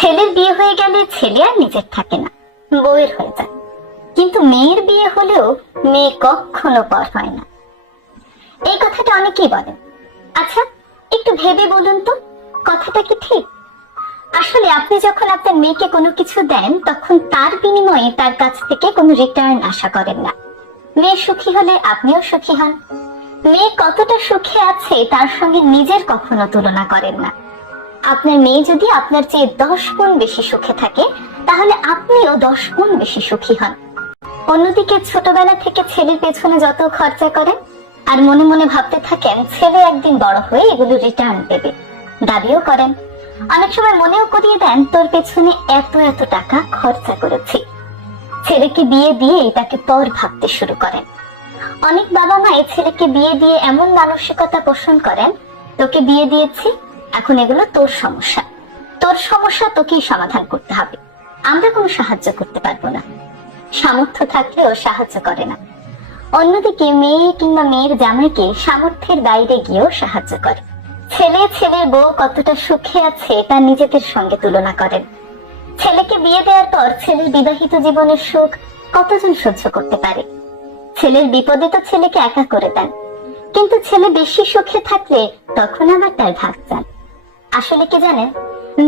ছেলের বিয়ে হয়ে গেলে ছেলে আর নিজের থাকে না, বউয়ের হয়ে যায়। কিন্তু মেয়ের বিয়ে হলেও মেয়ে কখনো পর হয় না। এই কথাটা অনেকেই বলেন। আচ্ছা, একটু ভেবে বলুন তো, কথাটা কি ঠিক? আসলে আপনি যখন আপনার মেয়েকে কোনো কিছু দেন, তখন তার বিনিময়ে তার কাছ থেকে কোনো রিটার্ন আশা করেন না। মেয়ে সুখী হলে আপনিও সুখী হন। মেয়ে কতটা সুখে আছে তার সঙ্গে নিজের কখনো তুলনা করেন না। আপনার মেয়ে যদি আপনার চেয়ে 10 গুণ বেশি সুখে থাকে, তাহলে আপনিও 10 গুণ বেশি সুখী হন। অন্যদিকে ছোটবেলা থেকে ছেলের পেছনে যত খরচা করেন আর মনে মনে ভাবতে থাকেন ছেলে একদিন বড় হয়ে এগুলো রিটার্ন দেবে, দাবিও করেন। অনেক সময় মনেও করিয়ে দেন তোর পেছনে এত এত টাকা খরচা করেছি। ছেলেকে বিয়ে দিয়ে তাকে পর ভাবতে শুরু করেন। অনেক বাবা মাই ছেলেকে বিয়ে দিয়ে এমন মানসিকতা পোষণ করেন, তোকে বিয়ে দিয়েছি, এখন এগুলো তোর সমস্যা, তোর সমস্যা তোকেই সমাধান করতে হবে, আমরা কোনো সাহায্য করতে পারবো না। সামর্থ্য থাকলেও সাহায্য করে না। অন্যদিকে মেয়ে কিংবা মেয়ের জামাইকে সামর্থ্যের বাইরে গিয়েও সাহায্য করে। ছেলে ছেলের বউ কতটা সুখে আছে তা নিজেদের সঙ্গে তুলনা করেন। ছেলেকে বিয়ে দেওয়ার পর ছেলের বিবাহিত জীবনের সুখ কতজন সহ্য করতে পারে? ছেলের বিপদে তো ছেলেকে একা করে দেন, কিন্তু ছেলে বেশি সুখে থাকলে তখন আবার তার ভাগ চান। আসলে কি জানেন,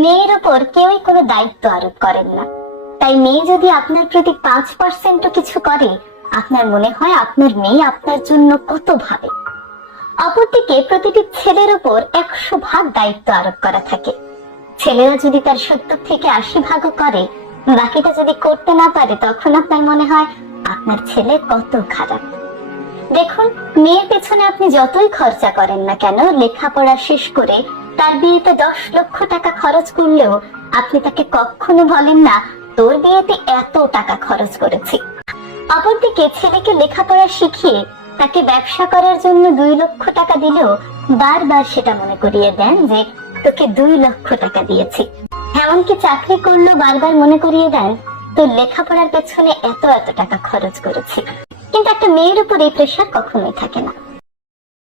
মেয়ের ওপর কেউই কোনো দায়িত্ব আরোপ করেন না। তাই মেয়ে যদি আপনার প্রতি 5% কিছু করে, আপনার মনে হয় আপনার মেয়ে আপনার জন্য কত ভাবে। অপরদিকে প্রতিটি ছেলের উপর 100 ভাগ দায়িত্ব আরোপ করা থাকে। ছেলেরা যদি তার 70 থেকে 80 ভাগও করে, বাকিটা যদি করতে না পারে, তখন আপনার মনে হয় আপনার ছেলে কত খারাপ। দেখুন, মেয়ের পেছনে আপনি যতই খরচা করেন না কেন, লেখাপড়া শেষ করে তার বিয়েতে 10 লক্ষ টাকা খরচ করলেও আপনি তাকে কখনো বলেন না তোর বিয়েতে এত টাকা খরচ করেছি। অপরদিকে ছেলেকে লেখাপড়া শিখিয়ে তাকে ব্যবসা করার জন্য 2 লক্ষ টাকা দিলেও বারবার সেটা মনে করিয়ে দেন যে তোকে 2 লক্ষ টাকা দিয়েছি। এমনকি চাকরি করলেও বারবার মনে করিয়ে দেন তোর লেখাপড়ার পেছনে এত এত টাকা খরচ করেছি। কিন্তু একটা মেয়ের উপর এই প্রেশার কখনোই থাকে না।